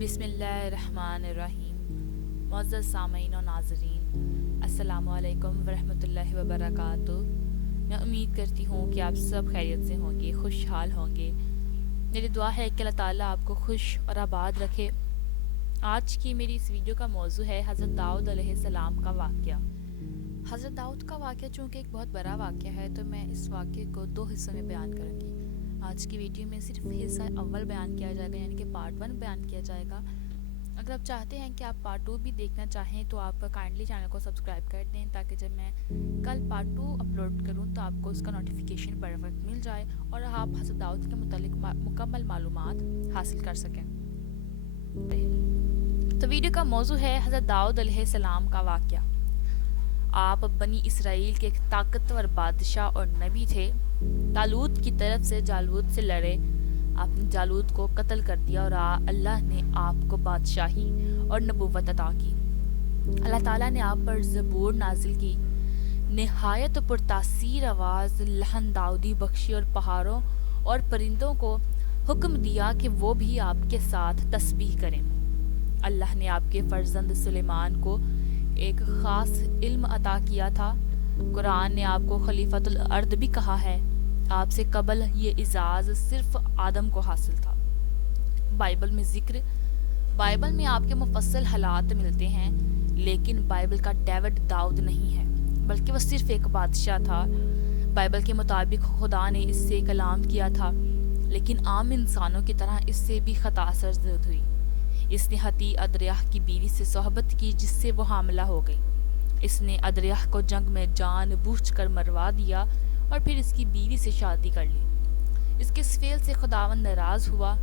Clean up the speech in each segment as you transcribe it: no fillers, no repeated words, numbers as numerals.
بسم اللہ الرحمن الرحیم۔ معزز سامعین و ناظرین، السلام علیکم ورحمۃ اللہ وبرکاتہ۔ میں امید کرتی ہوں کہ آپ سب خیریت سے ہوں گے، خوشحال ہوں گے۔ میری دعا ہے کہ اللہ تعالیٰ آپ کو خوش اور آباد رکھے۔ آج کی میری اس ویڈیو کا موضوع ہے حضرت داؤد علیہ السلام کا واقعہ۔ حضرت داؤد کا واقعہ چونکہ ایک بہت بڑا واقعہ ہے تو میں اس واقعے کو 2 حصوں میں بیان کروں گی۔ آج کی ویڈیو میں صرف حصہ اول بیان کیا جائے گا، یعنی کہ پارٹ 1 بیان کیا جائے گا۔ اگر آپ چاہتے ہیں کہ آپ پارٹ 2 بھی دیکھنا چاہیں تو آپ کائنڈلی چینل کو سبسکرائب کر دیں، تاکہ جب میں کل پارٹ 2 اپلوڈ کروں تو آپ کو اس کا نوٹیفیکیشن بر وقت مل جائے اور آپ حضرت داؤد کے متعلق مکمل معلومات حاصل کر سکیں۔ تو ویڈیو کا موضوع ہے حضرت داؤد علیہ السلام کا واقعہ۔ آپ بنی اسرائیل کے ایک طاقتور بادشاہ اور نبی تھے۔ طالوت کی طرف سے جالوت سے لڑے، آپ نے جالوت کو قتل کر دیا اور اللہ نے آپ کو بادشاہی اور نبوت عطا کی۔ اللہ تعالیٰ نے آپ پر زبور نازل کی، نہایت پرتاثیر آواز لحن داؤدی بخشی اور پہاڑوں اور پرندوں کو حکم دیا کہ وہ بھی آپ کے ساتھ تسبیح کریں۔ اللہ نے آپ کے فرزند سلیمان کو ایک خاص علم عطا کیا تھا۔ قرآن نے آپ کو خلیفۃ الارض بھی کہا ہے۔ آپ سے قبل یہ اعزاز صرف آدم کو حاصل تھا۔ بائبل میں آپ کے مفصل حالات ملتے ہیں، لیکن بائبل کا ڈیوڈ داؤد نہیں ہے، بلکہ وہ صرف ایک بادشاہ تھا۔ بائبل کے مطابق خدا نے اس سے کلام کیا تھا، لیکن عام انسانوں کی طرح اس سے بھی خطا سرزد ہوئی۔ اس نے حتی ادریہ کی بیوی سے صحبت کی، جس سے وہ حاملہ ہو گئی۔ اس نے ادریہ کو جنگ میں جان بوجھ کر مروا دیا اور پھر اس کی بیوی سے شادی کر لی۔ اس کے اس فعل سے خداوند ناراض ہوا۔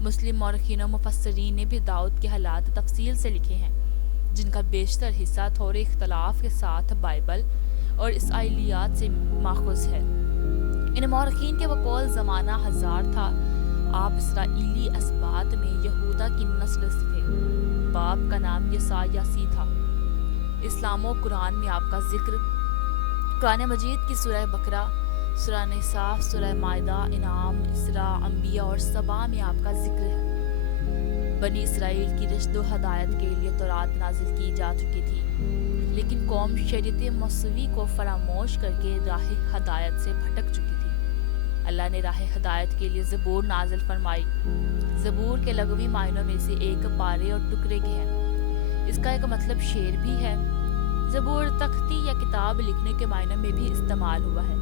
مسلم مورخین و مفسرین نے بھی داؤد کے حالات تفصیل سے لکھے ہیں، جن کا بیشتر حصہ تھوڑے اختلاف کے ساتھ بائبل اور اسرائیلیات سے ماخوذ ہے۔ ان مورخین کے بقول زمانہ 1000 تھا۔ آپ اسرائیلی اسباط میں یہودا کی نسل سے تھے۔ باپ کا نام یسی تھا۔ اسلام و قرآن میں آپ کا ذکر قرآن مجید کی سورہ بقرہ، سورہ نساء، سورہ مائدہ، انعام، اسراء، انبیاء اور سبا میں آپ کا ذکر ہے۔ بنی اسرائیل کی رشد و ہدایت کے لیے تورات نازل کی جا چکی تھی، لیکن قوم شریعت موسوی کو فراموش کر کے راہ ہدایت سے بھٹک چکی تھی۔ اللہ نے راہ ہدایت کے لیے زبور نازل فرمائی۔ زبور کے لغوی معنوں میں سے ایک پارے اور ٹکڑے کے ہے۔ اس کا ایک مطلب شعر بھی ہے۔ زبور تختی یا کتاب لکھنے کے معنوں میں بھی استعمال ہوا ہے۔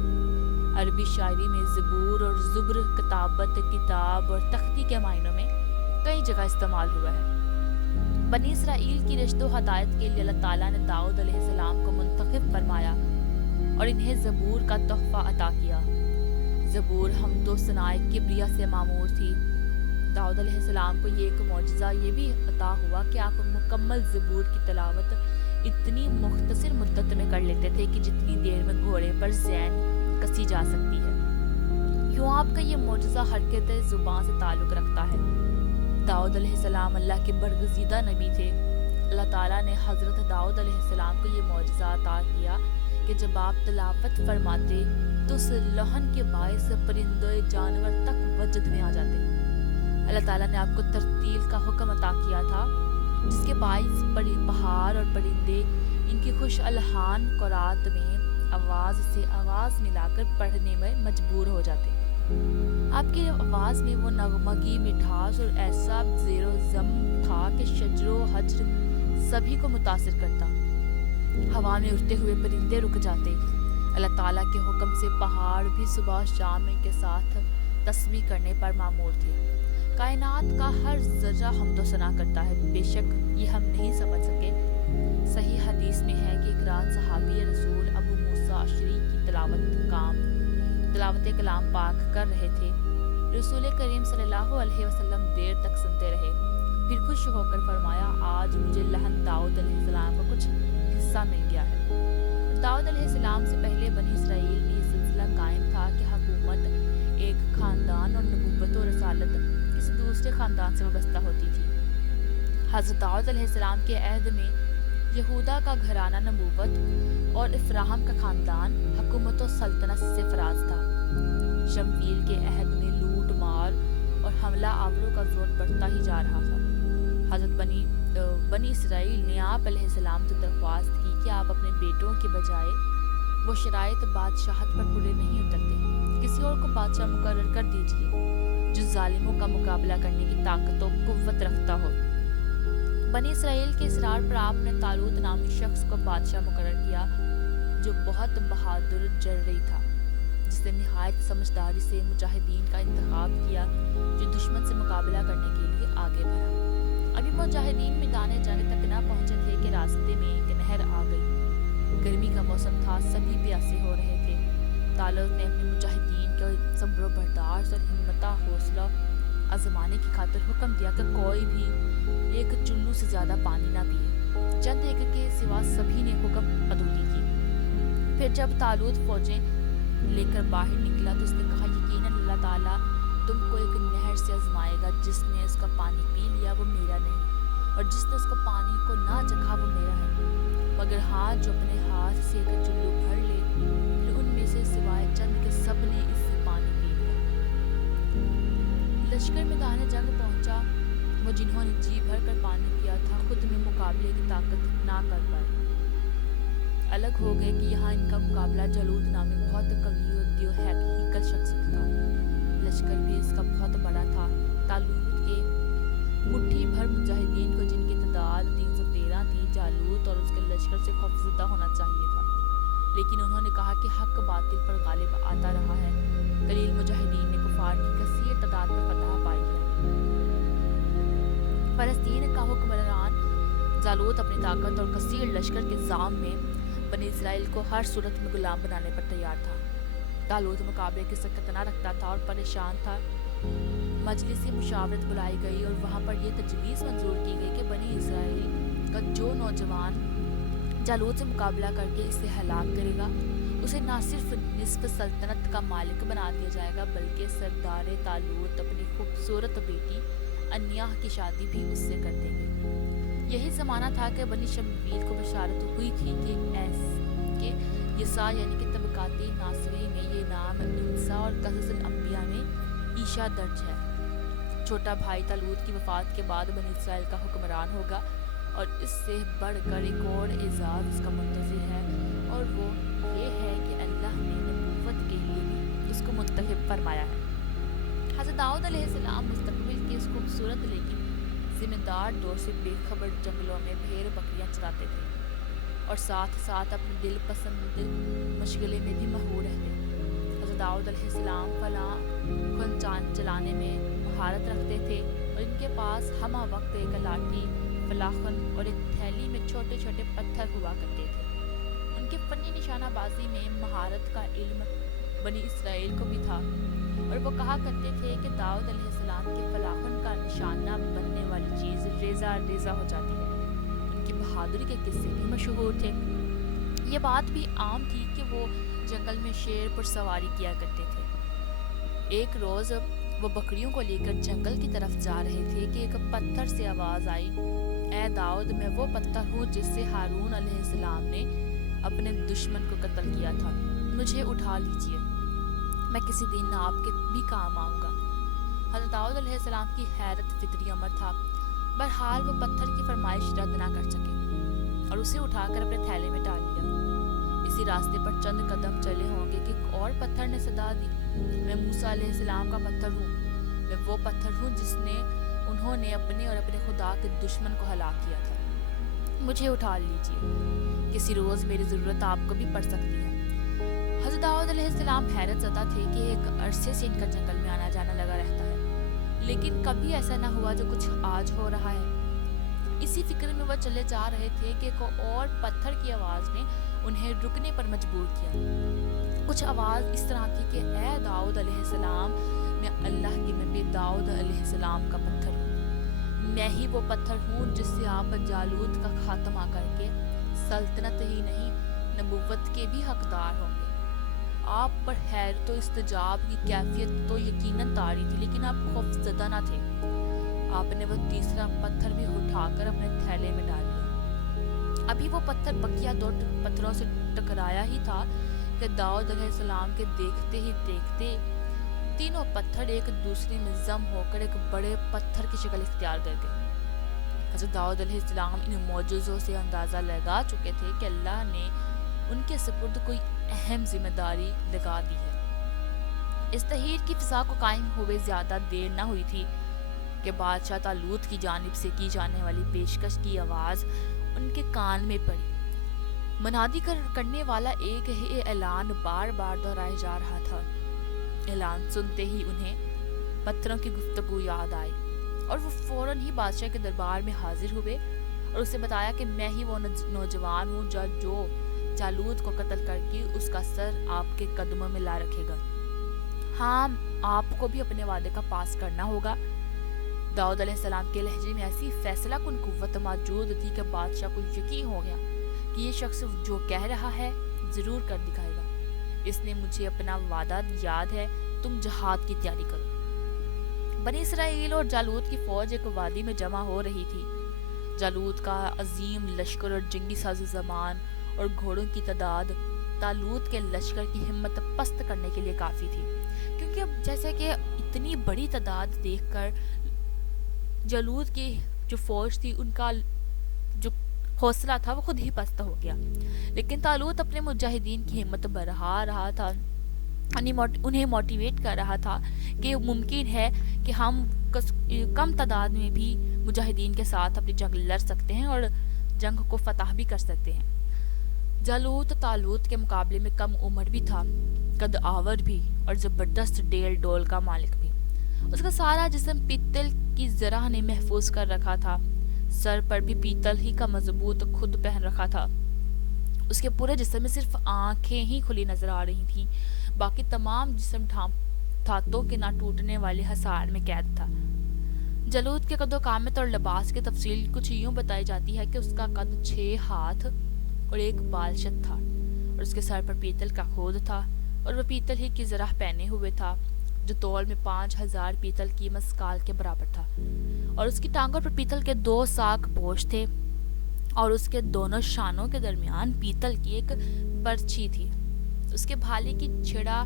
عربی شاعری میں زبور اور زبر کتابت، کتاب اور تختی کے معنوں میں کئی جگہ استعمال ہوا ہے۔ بنی اسرائیل کی رشد و ہدایت کے لیے اللہ تعالیٰ نے داؤد علیہ السلام کو منتخب فرمایا اور انہیں زبور کا تحفہ عطا کیا۔ زبور حمد و ثناء کبریا سے معمور تھی۔ داؤد علیہ السلام کو ایک معجزہ یہ بھی عطا ہوا کہ آپ مکمل زبور کی تلاوت اتنی مختصر مدت میں کر لیتے تھے کہ جتنی دیر میں گھوڑے پر زین کسی جا سکتی ہے۔ یوں آپ کا یہ معجزہ حرکت زبان سے تعلق رکھتا ہے۔ داؤد علیہ السلام اللہ کے برگزیدہ نبی تھے۔ اللہ تعالیٰ نے حضرت داؤد علیہ السلام کو یہ معجزہ عطا کیا کہ جب آپ تلاوت فرماتے تو اس لحن کے باعث پرندے جانور تک وجد میں آ جاتے۔ اللہ تعالیٰ نے آپ کو ترتیل کا حکم عطا کیا تھا، جس کے باعث پہاڑ اور پرندے ان کی خوش الحان قرات میں آواز سے آواز ملا کر پڑھنے میں مجبور ہو جاتے۔ آپ کی آواز میں وہ نغمگی مٹھاس اور ایسا زیر و زم تھا کہ شجر و حجر سبھی کو متاثر کرتا۔ ہوا میں اڑتے ہوئے پرندے رک جاتے۔ اللہ تعالیٰ کے حکم سے پہاڑ بھی صبح شام ان کے ساتھ تسبیح کرنے پر مامور تھے۔ کائنات کا ہر ذرہ حمد و ثنا کرتا ہے، بے شک یہ ہم نہیں سمجھ سکے۔ صحیح حدیث میں ہے کہ ایک رات صحابی رسول ابو موسیٰ اشعری کی تلاوت کلام پاک کر رہے تھے۔ رسول کریم صلی اللہ علیہ وسلم دیر تک سنتے رہے، پھر خوش ہو کر فرمایا، آج مجھے لحن داؤد علیہ السلام کا کچھ حصہ مل گیا ہے۔ داؤد علیہ السلام سے پہلے بنی اسرائیل میں یہ سلسلہ قائم تھا کہ حکومت ایک خاندان اور نبوت و رسالت کسی دوسرے خاندان سے وابستہ ہوتی تھی۔ حضرت داؤد علیہ السلام کے عہد میں یہودا کا گھرانہ نبوت اور افراہم کا خاندان حکومت و سلطنت سے فراز تھا۔ شمویل کے عہد میں لوٹ مار اور حملہ آوروں کا زور بڑھتا ہی جا رہا تھا۔ حضرت بنی اسرائیل نے آپ علیہ السلام سے درخواست کی کہ آپ اپنے بیٹوں کے بجائے وہ شرائط بادشاہت پر پورے نہیں اترتے، کسی اور کو بادشاہ مقرر کر دیجیے جو ظالموں کا مقابلہ کرنے کی طاقت و قوت رکھتا ہو۔ بنی اسرائیل کے اصرار پر آپ نے طالوت نامی شخص کو بادشاہ مقرر کیا جو بہت بہادر جرئی تھا، جس نے نہایت سمجھداری سے مجاہدین کا انتخاب کیا جو دشمن سے مقابلہ کرنے کے لیے آگے بڑھا۔ ابھی مجاہدین میدان جنگ تک نہ پہنچے تھے کہ راستے میں ایک نہر آ گئی۔ گرمی کا موسم تھا، سبھی پیاسے ہو رہے تھے۔ طالوت نے اپنے مجاہدین کو صبر و برداشت اور ہمت حوصلہ آزمانے کی خاطر حکم دیا کہ کوئی بھی ایک چلو سے زیادہ پانی نہ پیے۔ چند ایک کے سوا سبھی نے حکم ادولی کی۔ پھر جب طالوت فوجیں لے کر باہر نکلا تو اس نے کہا، یقیناً اللہ تعالیٰ تم کو ایک نہر سے آزمائے گا، جس نے اس کا پانی پی لیا وہ میرا نہیں، اور جس نے اس کو پانی کو نہ چکھا وہ میرا ہے، مگر ہاں جو اپنے ہاتھ سے ایک چلو بھر لے، پھر ان میں سے سوائے چند کے سب نے اس سے پانی پی لیا۔ لشکر میدان جنگ پہنچا، وہ جنہوں نے جی بھر کر پانی پیا تھا خود میں مقابلے کی طاقت نہ کر پائے۔ الگ ہو گئے کہ یہاں ان کا مقابلہ جالوت نامی بہت قوی و دیوہیکل شخص تھا۔ لشکر بھی اس کا بہت بڑا تھا۔ طالوت کے مٹھی بھر مجاہدین کو، جن کی تعداد 313 تھی، جالوت اور اس کے لشکر سے خوفزدہ ہونا چاہیے تھا، لیکن انہوں نے کہا کہ حق باطل پر غالب آتا رہا ہے۔ قلیل مجاہدین نے کفار کی کثیر تعداد پر فتح پائی ہے۔ فلسطین کا حکمران جالوت اپنی طاقت اور کثیر لشکر کے زعم میں بنی اسرائیل کو ہر صورت میں غلام بنانے پر تیار تھا۔ طالوت مقابلے کی سکت نہ رکھتا تھا اور پریشان تھا۔ مجلس مشاورت بلائی گئی اور وہاں پر یہ تجویز منظور کی گئی کہ بنی اسرائیل کا جو نوجوان جالوت سے مقابلہ کر کے اسے ہلاک کرے گا، اسے نہ صرف نصف سلطنت کا مالک بنا دیا جائے گا، بلکہ سردار طالوت اپنی خوبصورت بیٹی انیاہ کی شادی بھی اس سے کر دیں گے۔ یہی زمانہ تھا کہ بنی شمویل کو بشارت ہوئی تھی کہ یسع یعنی کہ طبقاتی ناصری میں یہ نام انسا اور قصص الانبیاء میں عیشا درج ہے۔ چھوٹا بھائی طالوت کی وفات کے بعد بنی اسرائیل کا حکمران ہوگا، اور اس سے بڑھ کر ایک اور اعزاز اس کا منتظر ہے، اور وہ یہ ہے کہ اللہ نے نبوت کے لیے بھی اس کو منتخب فرمایا ہے۔ حضرت داؤد علیہ السلام مستقبل کے اس خوبصورت لیکن ذمہ دار دور سے بے خبر جنگلوں میں بھیڑ بکریاں چراتے تھے، اور ساتھ ساتھ اپنے دل پسند مشغلے میں بھی مشغول رہتے۔ حضرت داؤد علیہ السلام فلاں کھنچان چلانے میں مہارت رکھتے تھے، اور ان کے پاس ہمہ وقت ایک لاٹھی، فلاخن اور ایک تھیلی میں چھوٹے چھوٹے پتھر ہوا کرتے تھے۔ ان کے فنی نشانہ بازی میں مہارت کا علم بنی اسرائیل کو بھی تھا، اور وہ کہا کرتے تھے کہ داؤد علیہ السلام کے فلاخن کا نشانہ بننے والی چیز ریزہ ریزہ ہو جاتی ہے۔ ان کی بہادری کے قصے بھی مشہور تھے۔ یہ بات بھی عام تھی کہ وہ جنگل میں شیر پر سواری کیا کرتے تھے۔ ایک روز وہ بکریوں کو لے کر جنگل کی طرف جا رہے تھے کہ ایک پتھر سے آواز آئی، اے داؤد، میں وہ پتھر ہوں جس سے ہارون علیہ السلام نے اپنے دشمن کو قتل کیا تھا، مجھے اٹھا لیجئے، میں کسی دن آپ کے بھی کام آؤں گا۔ حضرت داؤد علیہ السلام کی حیرت فطری امر تھا، بہرحال وہ پتھر کی فرمائش رد نہ کر سکے اور اسے اٹھا کر اپنے تھیلے میں ڈال لیا۔ اسی راستے پر چند قدم چلے ہوں گے کہ ایک اور پتھر نے صدا دی، میں موسیٰ علیہ السلام کا پتھر ہوں، میں وہ پتھر ہوں جس نے انہوں نے اپنے اور اپنے خدا کے دشمن کو ہلاک کیا تھا، مجھے اٹھا لیجئے، کسی روز میری ضرورت آپ کو بھی پڑ سکتی ہے۔ حضرت داؤد علیہ السلام حیرت زدہ تھے کہ ایک عرصے سے ان کا جنگل میں آنا جانا لگا رہتا ہے، لیکن کبھی ایسا نہ ہوا جو کچھ آج ہو رہا ہے۔ اسی فکر میں وہ چلے جا رہے تھے کہ ایک اور پتھر کی آواز نے انہیں رکنے پر مجبور کیا۔ کچھ آواز اس طرح کی کہ اے داؤد علیہ السلام، میں اللہ کے نبی داؤد علیہ السلام کا پتھر ہوں، میں ہی وہ پتھر ہوں جس سے آپ جالوت کا خاتمہ کر کے سلطنت ہی نہیں نبوت کے بھی حقدار ہوں گے۔ آپ پر حیرت و استجاب کی کیفیت تو یقیناً طاری تھی، لیکن آپ خوف زدہ نہ تھے۔ آپ نے وہ تیسرا پتھر بھی اٹھا کر اپنے تھیلے میں ڈال لیا۔ ابھی وہ پتھر بقیہ دو پتھروں سے ٹکرایا ہی تھا کہ داؤد علیہ السلام کے دیکھتے ہی دیکھتے تینوں پتھر ایک دوسرے میں ضم ہو کر ایک بڑے پتھر کی شکل اختیار کر گئے۔ حضرت داؤد علیہ السلام ان معجزوں سے اندازہ لگا چکے تھے کہ اللہ نے ان کے سپرد کوئی اہم ذمہ داری لگا دی ہے۔ اس تحریر کی فضا کو قائم ہوئے زیادہ دیر نہ ہوئی تھی کہ بادشاہ طالوت کی جانب سے کی جانے والی پیشکش کی آواز ان کے کان میں پڑی۔ منادی کرنے والا ایک ہی اعلان بار بار دہرائے جا رہا تھا۔ اعلان سنتے ہی انہیں پتھروں کی گفتگو یاد آئی اور وہ فوراً ہی بادشاہ کے دربار میں حاضر ہوئے اور اسے بتایا کہ میں ہی وہ نوجوان ہوں جو جالوت کو قتل کر کے اس کا سر آپ کے قدموں میں لا رکھے گا۔ ہاں، آپ کو بھی اپنے وعدے کا پاس کرنا ہوگا۔ داؤد علیہ السلام کے لہجے میں ایسی فیصلہ کن قوت موجود تھی کہ بادشاہ کو یقین ہو گیا کہ یہ شخص جو کہہ رہا ہے ضرور کر دکھائے گا۔ اس نے مجھے اپنا وعدہ یاد ہے، تم جہاد کی تیاری کرو۔ بنی اسرائیل اور جالوت کی فوج ایک وادی میں جمع ہو رہی تھی۔ جالوت کا عظیم لشکر اور جنگی ساز و سامان اور گھوڑوں کی تعداد طالوت کے لشکر کی ہمت پست کرنے کے لیے کافی تھی، کیونکہ اب جیسے کہ اتنی بڑی تعداد دیکھ کر جالوت کی جو فوج تھی ان کا جو حوصلہ تھا وہ خود ہی پست ہو گیا۔ لیکن طالوت اپنے مجاہدین کی ہمت بڑھا رہا تھا، انہیں موٹیویٹ کر رہا تھا کہ ممکن ہے کہ ہم کم تعداد میں بھی مجاہدین کے ساتھ اپنی جنگ لڑ سکتے ہیں اور جنگ کو فتح بھی کر سکتے ہیں۔ جالوت طالوت کے مقابلے میں کم عمر بھی تھا، قد آور بھی اور زبردست ڈیل ڈول کا مالک بھی۔ اس کا سارا جسم پیتل کی زرہ نے محفوظ کر رکھا تھا، سر پر بھی پیتل ہی کا مضبوط خود پہن رکھا تھا۔ اس کے پورے جسم میں صرف آنکھیں ہی کھلی نظر آ رہی تھیں، باقی تمام جسم دھاتوں کے نہ ٹوٹنے والے حصار میں قید تھا۔ جالوت کے قد و قامت اور لباس کی تفصیل کچھ یوں بتائی جاتی ہے کہ اس کا قد 6 ہاتھ اور 1 بالشت تھا، اور اس کے سر پر پیتل کا خود تھا اور وہ پیتل ہی کی زرہ پہنے ہوئے تھا جو تول میں 5000 پیتل کی مسکال کے برابر تھا، اور اس کی ٹانگوں پر پیتل کے 2 ساک پوش تھے اور اس کے دونوں شانوں کے درمیان پیتل کی ایک برچھی تھی۔ اس کے بھالے کی چھڑا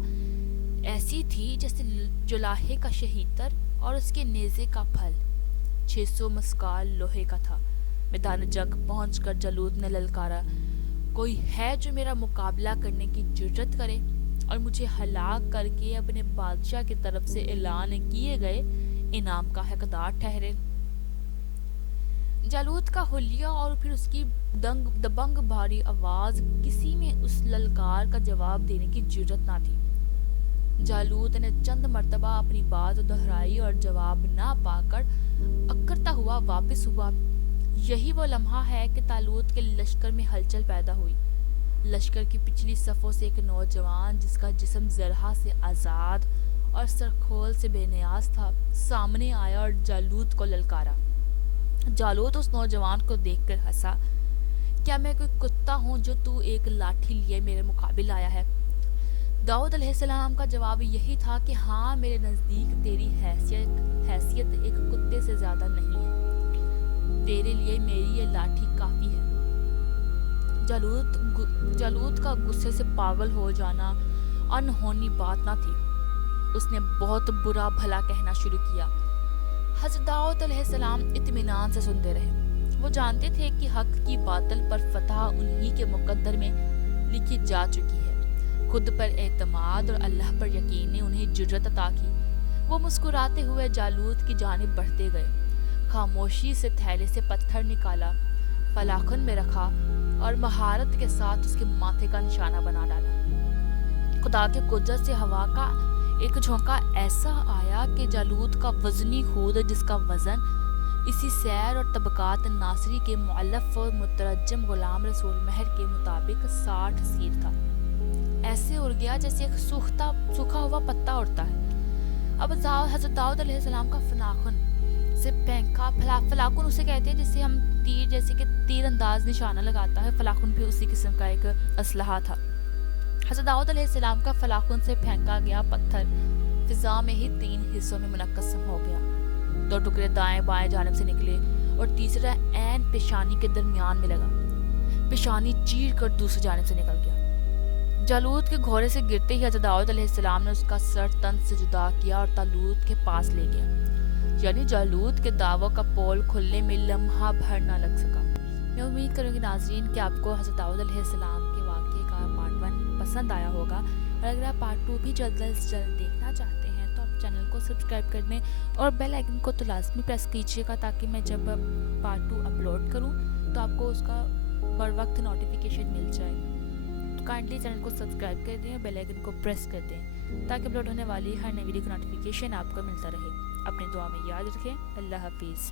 ایسی تھی جیسے جلاہے کا شہیتر اور اس کے نیزے کا پھل 600 مسکال لوہے کا تھا۔ میدان جنگ پہنچ کر جالوت نے للکارا، کوئی ہے جو میرا مقابلہ کرنے کی جرت کرے اور مجھے ہلاک کر کے اپنے بادشاہ کی طرف سے اعلان کیے گئے انعام کا حقدار ٹھہرے۔ جالوت کا حلیہ اور پھر اس کی دبنگ بھاری آواز کسی میں اس للکار کا جواب دینے کی جرت نہ تھی۔ جالوت نے چند مرتبہ اپنی بات دہرائی اور جواب نہ پا کر اکرتا ہوا واپس ہوا۔ یہی وہ لمحہ ہے کہ طالوت کے لشکر میں ہلچل پیدا ہوئی۔ لشکر کی پچھلی صفوں سے ایک نوجوان جس کا جسم زرہ سے آزاد اور سرکھول سے بے نیاز تھا سامنے آیا اور جالوت کو للکارا۔ جالوت اس نوجوان کو دیکھ کر ہنسا، کیا میں کوئی کتا ہوں جو تو ایک لاٹھی لیے میرے مقابل آیا ہے؟ داؤد علیہ السلام کا جواب یہی تھا کہ ہاں، میرے نزدیک تیری حیثیت ایک کتے سے زیادہ نہیں ہے، تیرے لیے میری یہ لاٹھی کافی ہے۔ جالوت کا غصے سے پاگل ہو جانا انہونی بات نہ تھی۔ اس نے بہت برا بھلا کہنا شروع کیا۔ حضرت داؤد علیہ السلام اطمینان سے سنتے رہے۔ وہ جانتے تھے کہ حق کی باطل پر فتح انہی کے مقدر میں لکھی جا چکی ہے۔ خود پر اعتماد اور اللہ پر یقین نے انہیں جرت عطا کی۔ وہ مسکراتے ہوئے جالوت کی جانب بڑھتے گئے، خاموشی سے تھیلے سے پتھر نکالا، فلاخن میں رکھا اور مہارت کے ساتھ اس کے ماتھے کا نشانہ بنا ڈالا۔ خدا کے قدرت سے ہوا کا ایک جھونکا ایسا آیا کہ جالوت کا وزنی خود، جس کا وزن اسی سیر اور طبقات ناصری کے مؤلف و مترجم غلام رسول مہر کے مطابق 60 سیر تھا، ایسے اڑ گیا جیسے ایک سوکھا ہوا پتا اڑتا ہے۔ اب حضرت داؤد علیہ السلام کا فلاخن سے پھینکا، فلاخن اسے کہتے ہیں جسے ہم جیسے کہ تیر انداز نشانہ لگاتا ہے، فلاخن بھی اسی قسم کا ایک اسلحہ تھا۔ حضرت داؤد علیہ السلام کا فلاخن سے پھینکا گیا پتھر فضا میں ہی 3 حصوں میں منقسم ہو گیا۔ 2 ٹکڑے دائیں بائیں جانب سے نکلے اور تیسرا عین پیشانی کے درمیان میں لگا۔ پیشانی چیر کر دوسری جانب سے نکل گیا۔ جالوت کے گھوڑے سے گرتے ہی حضرت داؤد علیہ السلام نے اس کا سر تن سے جدا کیا اور طالوت کے پاس لے گیا۔ یعنی جالوت کے دعووں کا پول کھلنے میں لمحہ بھر نہ لگ سکا۔ میں امید کروں گی ناظرین کہ آپ کو حضرت داؤد علیہ السلام کے واقعے کا پارٹ 1 پسند آیا ہوگا، اور اگر آپ پارٹ 2 بھی جلد از جلد دیکھنا چاہتے ہیں تو آپ چینل کو سبسکرائب کر دیں اور بیل آئکن کو تو لازمی پریس کیجیے گا، تاکہ میں جب پارٹ 2 اپلوڈ کروں تو آپ کو اس کا بر وقت نوٹیفیکیشن مل جائے۔ تو کائنڈلی چینل کو سبسکرائب کر دیں اور بیل آئکن کو پریس کر دیں، تاکہ اپلوڈ ہونے والی ہر نئی ویڈیو کی نوٹیفیکیشن آپ کو ملتا رہے۔ اپنی دعا میں یاد رکھیں۔ اللہ حافظ۔